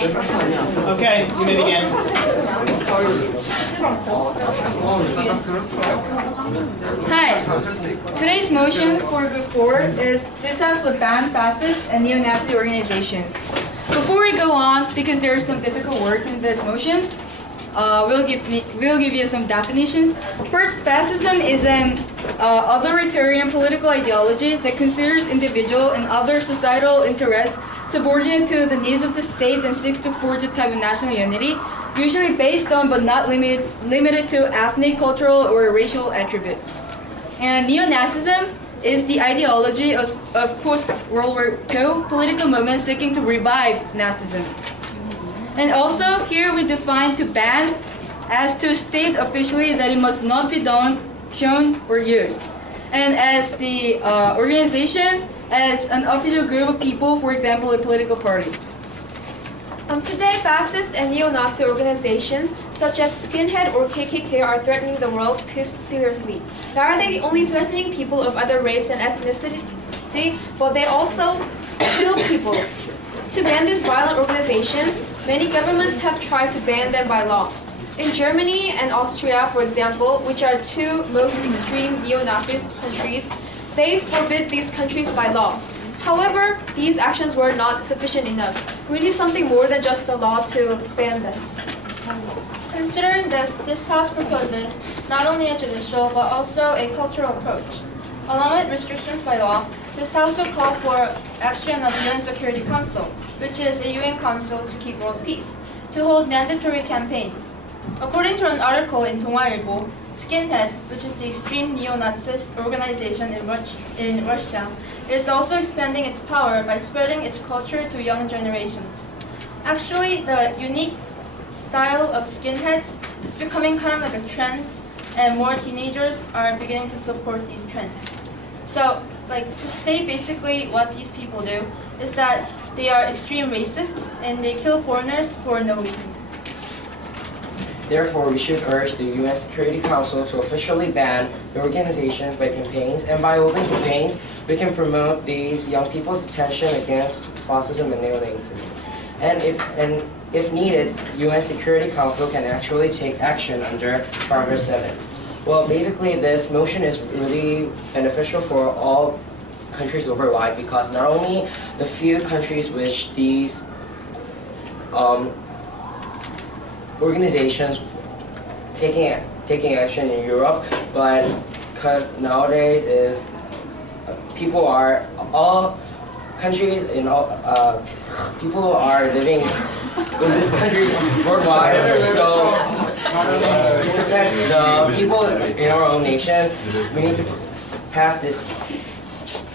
Okay, you may begin. Hi. Today's motion for Group 4 is this House would ban fascist and neo-Nazi organizations. Before we go on, because there are some difficult words in this motion, we'll give you some definitions. First, fascism is an authoritarian political ideology that considers individual and other societal interests subordinate to the needs of the state and seeks to forge a type of national unity, usually based on but not limited to ethnic, cultural, or racial attributes. And neo-Nazism is the ideology of post-World War II political movements seeking to revive Nazism. And also, here we define to ban as to state officially that it must not be done, shown, or used. And as the organization, as an official group of people, for example, a political party. Today, fascist and neo-Nazi organizations such as Skinhead or KKK are threatening the world peace seriously. Not are they only threatening people of other race and ethnicity, but they also kill people. To ban these violent organizations, many governments have tried to ban them by law. In Germany and Austria, for example, which are two most extreme neo-Nazi countries, they forbid these countries by law. However, these actions were not sufficient enough. We need something more than just the law to ban them. Considering this House proposes not only a judicial but also a cultural approach. Along with restrictions by law, this House will call for action of the UN Security Council, which is a UN council to keep world peace, to hold mandatory campaigns. According to an article in 동아일보, Skinhead, which is the extreme neo-Nazist organization in Russia, is also expanding its power by spreading its culture to young generations. Actually, the unique style of skinheads is becoming kind of like a trend, and more teenagers are beginning to support these trends. So, to state basically what these people do is that they are extreme racists and they kill foreigners for no reason. Therefore, we should urge the UN Security Council to officially ban the organizations by campaigns, and by holding campaigns, we can promote these young people's attention against fascism and neo-Nazism. And if needed, UN Security Council can actually take action under Charter 7. Well, basically, this motion is really beneficial for all countries worldwide because not only the few countries which these organizations taking action in Europe, but because nowadays is people are living in this country worldwide. So to protect the people in our own nation, we need to pass this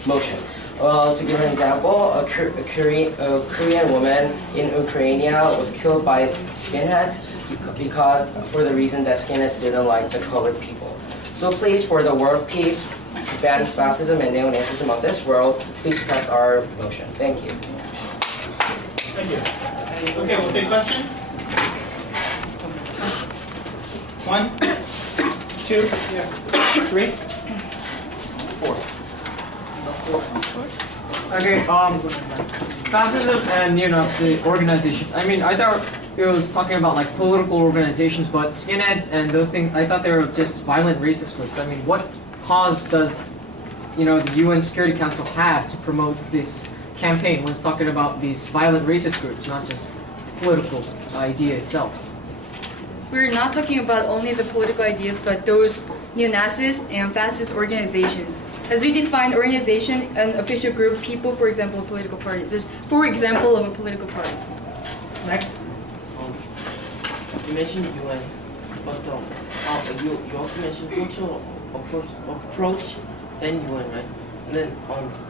motion. Well, to give an example, a Korean woman in Ukraine was killed by skinheads because for the reason that skinheads didn't like the colored people. So please, for the world peace, to ban fascism and neo-Nazism of this world, please pass our motion. Thank you. Thank you. Okay, we'll take questions. 1, 2, 3, 4. Okay, fascism and neo-Nazi organizations. I mean, I thought it was talking about like political organizations, but skinheads and those things, I thought they were just violent racist groups. I mean, what cause does, the UN Security Council have to promote this campaign when it's talking about these violent racist groups, not just political idea itself? We're not talking about only the political ideas, but those neo-Nazist and fascist organizations. As we define organization, an official group of people, for example, a political party. Just for example of a political party. Next. You mentioned UN, but you also mentioned cultural approach then UN, right? And then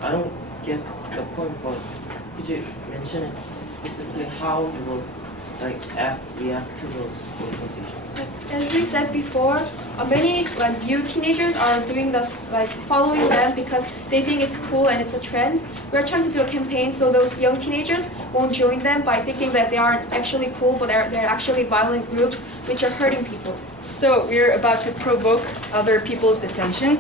I don't get the point, but could you mention it specifically how you will react to those organizations? As we said before, many youth teenagers are doing this, following them because they think it's cool and it's a trend. We're trying to do a campaign so those young teenagers won't join them by thinking that they aren't actually cool, but they're actually violent groups which are hurting people. So we're about to provoke other people's attention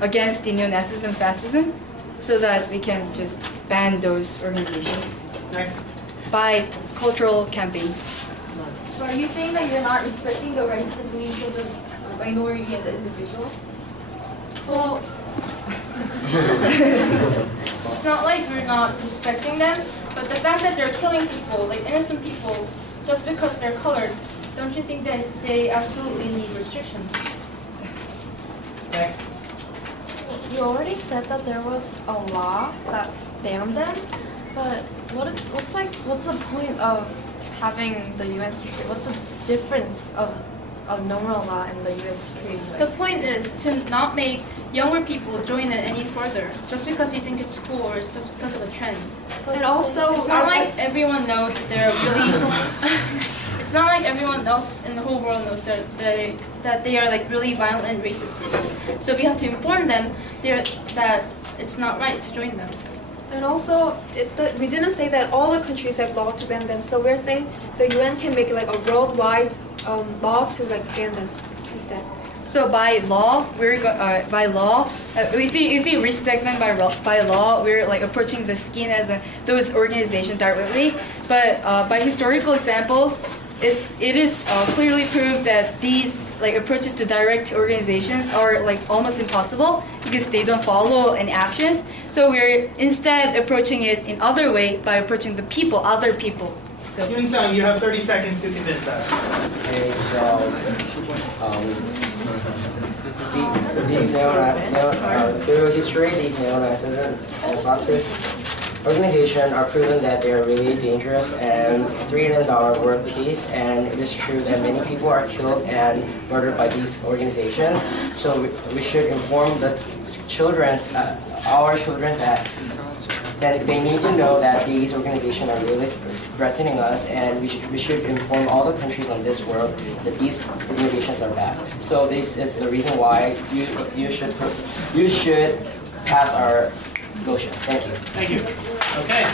against the neo-Nazism and fascism so that we can just ban those organizations. Next. by cultural campaigns. So are you saying that you're not respecting the rights and beliefs of the minority and the individuals? Well, it's not like we're not respecting them, but the fact that they're killing people, like innocent people, just because they're colored, don't you think that they absolutely need restrictions? Next. You already said that there was a law that banned them, but what's the point of having the UN secret? What's the difference of a normal law and the UN secret? The point is to not make younger people join it any further, just because they think it's cool or it's just because of a trend. And also, It's not like everyone knows that they're really. It's not like everyone else in the whole world knows that they are like really violent and racist groups. So we have to inform them that it's not right to join them. And also, we didn't say that all the countries have law to ban them. So we're saying the UN can make like a worldwide law to like ban them instead. So by law, if we restrict them by law, we're like approaching the skin as those organizations directly. But by historical examples, it is clearly proved that these like approaches to direct organizations are like almost impossible because they don't follow any actions. So we're instead approaching it in other way by approaching the people, other people. So Yoon-sung, you have 30 seconds to convince us. Okay, so through history, these neo-Nazism and fascist organizations are proven that they are really dangerous and threatens our world peace. And it is true that many people are killed and murdered by these organizations. So we should inform the children, our children, that they need to know that these organizations are really threatening us, and we should inform all the countries on this world that these organizations are bad. So this is the reason why you should pass our motion. Thank you. Thank you. Okay.